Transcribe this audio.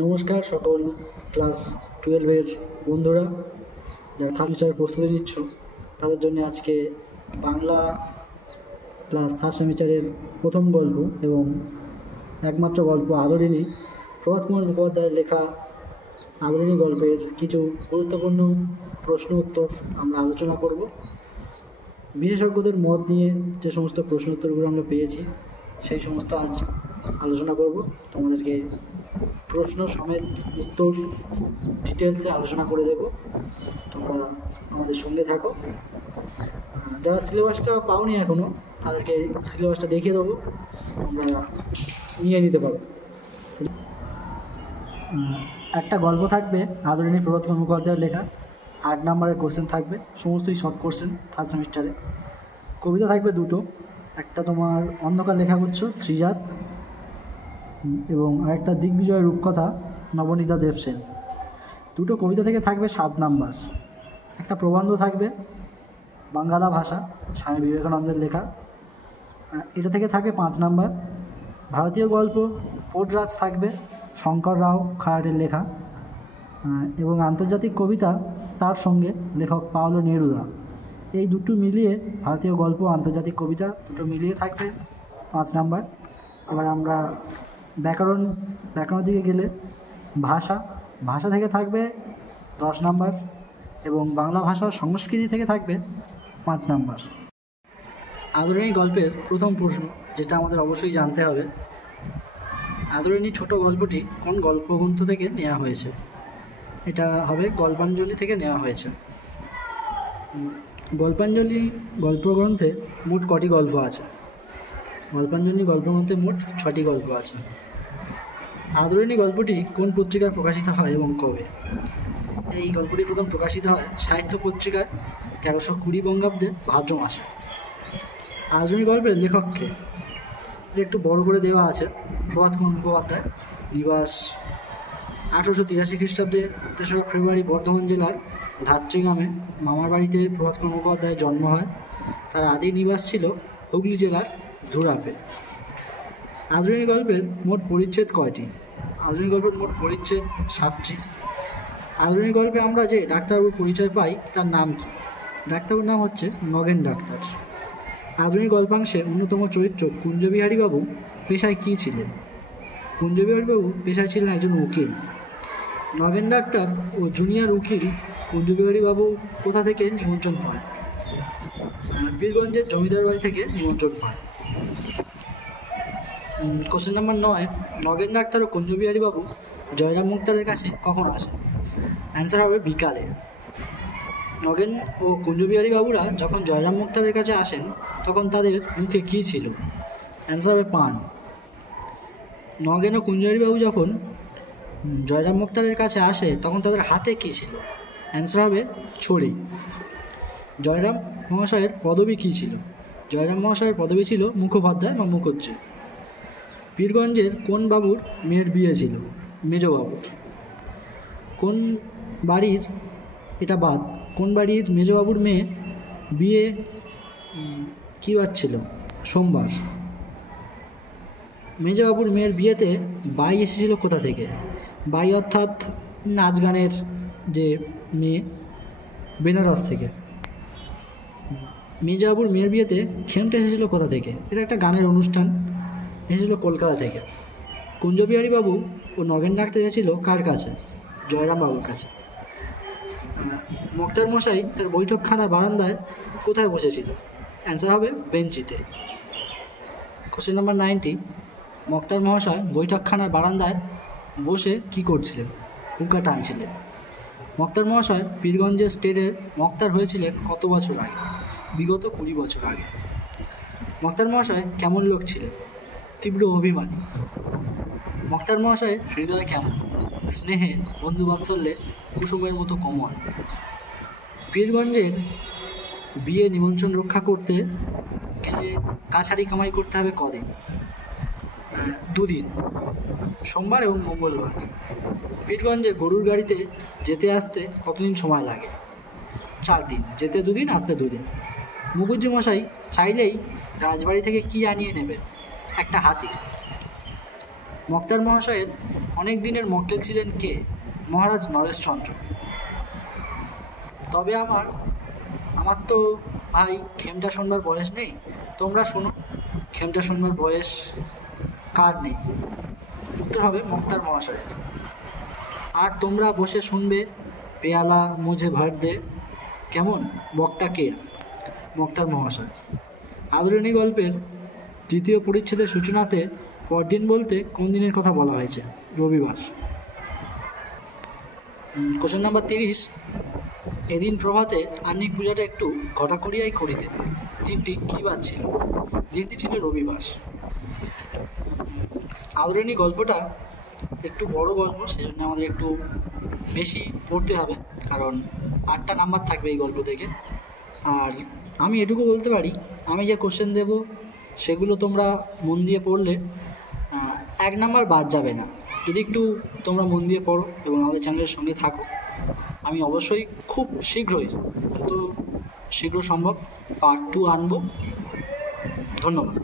নমস্কার সকল ক্লাস 12-এর বন্ধুরা যারা থার্ড সেমিস্টারের প্রস্তুতি নিচ্ছ তাদের জন্য আজকে বাংলা ক্লাস থার্ড সেমিস্টারের প্রথম গল্প এবং একমাত্র গল্প আদরিণী প্রভাত কুমার মুখোপাধ্যায়ের লেখা আদরিণী গল্পের কিছু গুরুত্বপূর্ণ প্রশ্ন উত্তর আমরা আলোচনা করব। বিশেষজ্ঞদের মত নিয়ে যে সমস্ত প্রশ্ন উত্তরগুলো আমরা পেয়েছি সেই সমস্ত আজ আলোচনা করব। তোমাদেরকে প্রশ্ন সমেত উত্তর ডিটেলসে আলোচনা করে দেব, তোমরা আমাদের সঙ্গে থাকো। যারা সিলেবাসটা পাওনি এখনও তাদেরকে সিলেবাসটা দেখিয়ে দেবো, তোমরা নিয়ে নিতে পারো। একটা গল্প থাকবে আদরিণী প্রভাত কুমার মুখোপাধ্যায়ের লেখা, 8 নম্বরের কোশ্চেন থাকবে, সমস্তই শর্ট কোশ্চেন থার্ড সেমিস্টারে। কবিতা থাকবে দুটো, একটা তোমার অন্ধকার লেখাগুচ্ছ শ্রীজাত এবং আরেকটা দিগ্বিজয় রূপকথা নবনীতা দেবসেন। দুটো কবিতা থেকে থাকবে 7 নাম্বার। একটা প্রবন্ধ থাকবে বাঙ্গালা ভাষা স্বামী বিবেকানন্দের লেখা, এটা থেকে থাকবে 5 নাম্বার। ভারতীয় গল্প পোটরাজ থাকবে শঙ্কর রাও খায়াটের লেখা এবং আন্তর্জাতিক কবিতা তার সঙ্গে লেখক পাওলো নেরুদা। এই দুটো মিলিয়ে ভারতীয় গল্প আন্তর্জাতিক কবিতা দুটো মিলিয়ে থাকবে 5 নাম্বার। এবার আমরা ব্যাকরণের দিকে গেলে ভাষা থেকে থাকবে 10 নাম্বার এবং বাংলা ভাষা সংস্কৃতি থেকে থাকবে 5 নাম্বার। আদরিণী গল্পের প্রথম প্রশ্ন যেটা আমাদের অবশ্যই জানতে হবে, আদরিণী ছোট গল্পটি কোন গল্পগ্রন্থ থেকে নেওয়া হয়েছে? এটা হবে গল্পাঞ্জলি থেকে নেওয়া হয়েছে। গল্পাঞ্জলি গল্পগ্রন্থে মোট কটি গল্প আছে? গল্পাঞ্জলি গল্পগ্রন্থে মোট 6টি গল্প আছে। আদরিণী গল্পটি কোন পত্রিকায় প্রকাশিত হয় এবং কবে? এই গল্পটি প্রথম প্রকাশিত হয় সাহিত্য পত্রিকায় 1320 বঙ্গাব্দে ভাদ্র মাসে। আদরিণী গল্পের লেখককে একটু বড় করে দেওয়া আছে, প্রভাত কুমার মুখোপাধ্যায়, নিবাস 1883 খ্রিস্টাব্দে 3রা ফেব্রুয়ারি বর্ধমান জেলার ধাত্রী গ্রামে মামার বাড়িতে প্রভাত কুমার মুখোপাধ্যায়ের জন্ম হয়। তার আদি নিবাস ছিল হুগলি জেলার ধুরাপে। আদরিণী গল্পের মোট পরিচ্ছেদ কয়টি? আদরিণী গল্পের মোট পরিচ্ছেদ 7টি। আদরিণী গল্পে আমরা যে ডাক্তারবাবুর পরিচয় পাই তার নাম কি? ডাক্তারবাবুর নাম হচ্ছে নগেন ডাক্তার। আদরিণী গল্পাংশে অন্যতম চরিত্র কুঞ্জবিহারীবাবু পেশায় কী ছিলেন? কুঞ্জবিহারীবাবু পেশায় ছিলেন একজন উকিল। নগেন ডাক্তার ও জুনিয়র উকিল কুঞ্জবিহারীবাবু কোথা থেকে নিমন্ত্রণ পান? বীরগঞ্জের জমিদার বাড়ি থেকে নিমন্ত্রণ পান। কোশ্চেন নাম্বার 9, নগেন ডাক্তার ও কুঞ্জবিহারীবাবু জয়রাম মুক্তারের কাছে কখন আসেন? অ্যান্সার হবে বিকালে। নগেন ও কুঞ্জবিহারীবাবুরা যখন জয়রাম মুক্তারের কাছে আসেন তখন তাদের মুখে কী ছিল? অ্যান্সার হবে পান। নগেন ও কুঞ্জবিহারীবাবু যখন জয়রাম মুক্তারের কাছে আসে তখন তাদের হাতে কী ছিল? অ্যান্সার হবে ছড়ি। জয়রাম মহাশয়ের পদবী কী ছিল? জয়রাম মহাশয়ের পদবী ছিল মুখোপাধ্যায় বা মুখুজ্জে। বীরগঞ্জের কোন বাবুর মেয়ের বিয়ে ছিল? মেজবাবুর। কোন বাড়ির, এটা বাদ, কোন বাড়ির মেজবাবুর মেয়ে বিয়ে কী বার ছিল? সোমবার। মেজবাবুর মেয়ের বিয়েতে বাই এসেছিল কোথা থেকে? বাই অর্থাৎ নাচ গানের যে মেয়ে, বেনারস থেকে। মেজবাবুর মেয়ের বিয়েতে খেমটে এসেছিল কোথা থেকে? এটা একটা গানের অনুষ্ঠান, এসেছিল কলকাতা থেকে। কুঞ্জবিহারীবাবু ও নগেন ডাক্তার এসেছিল কার কাছে? জয়রামবাবুর কাছে। মোক্তার মশাই তার বৈঠকখানার বারান্দায় কোথায় বসেছিল? অ্যান্সার হবে বেঞ্চিতে। কোশ্চেন নাম্বার 90, মোক্তার মহাশয় বৈঠকখানার বারান্দায় বসে কী করছিলেন? হুক্কা টানছিলেন। মোক্তার মহাশয় পীরগঞ্জের স্টেটের মোক্তার হয়েছিলেন কত বছর আগে? বিগত 20 বছর আগে। মোক্তার মহাশয় কেমন লোক ছিলেন? তীব্র অভিমানী। মোক্তার মহাশয়ের হৃদয় কেমন? স্নেহে, বন্ধুবাৎসল্যে কুসুমের মতো কোমল। পীরগঞ্জের বিয়ে নিমন্ত্রণ রক্ষা করতে গেলে কাছারি কামাই করতে হবে কদিন? 2 দিন, সোমবার এবং মঙ্গলবার। পীরগঞ্জে গরুর গাড়িতে যেতে আসতে কতদিন সময় লাগে? 4 দিন, যেতে 2 দিন, আসতে 2 দিন। মুখুজ্জে মশাই চাইলেই রাজবাড়ি থেকে কি আনিয়ে নেবেন? একটা হাতি। মক্তার মহাশয়ের অনেক দিনের মক্কেল ছিলেন কে? মহারাজ নরেশচন্দ্র। তবে আমার তো ভাই খেমটা শুনবার বয়স নেই, তোমরা শোনো, খেমটা শুনবার বয়স কার নেই? উত্তর হবে মক্তার মহাশয়ের। আর তোমরা বসে শুনবে পেয়ালা মুঝে ভর দে। কেমন? বক্তা কে? মক্তার মহাশয়। আদরিণী গল্পের তৃতীয় পরিচ্ছেদের সূচনাতে পরদিন বলতে কোন দিনের কথা বলা হয়েছে? রবিবার। কোশ্চেন নাম্বার 30, এদিন প্রভাতে আহ্নিক পূজাটা একটু ঘটা করিয়াই করিতেন। দিনটি কী বার ছিল? দিনটি ছিল রবিবার। আদরিণী গল্পটা একটু বড় গল্প, সেই জন্য আমাদের একটু বেশি পড়তে হবে, কারণ 8টা নাম্বার থাকবে এই গল্প থেকে। আর আমি এটুকু বলতে পারি, আমি যে কোশ্চেন দেব সেগুলো তোমরা মন দিয়ে পড়লে 1 নাম্বার বাদ যাবে না। যদি একটু তোমরা মন দিয়ে পড়ো এবং আমাদের চ্যানেলের সঙ্গে থাকো, আমি অবশ্যই খুব শীঘ্রই, যত শীঘ্র সম্ভব পার্ট 2 আনবো। ধন্যবাদ।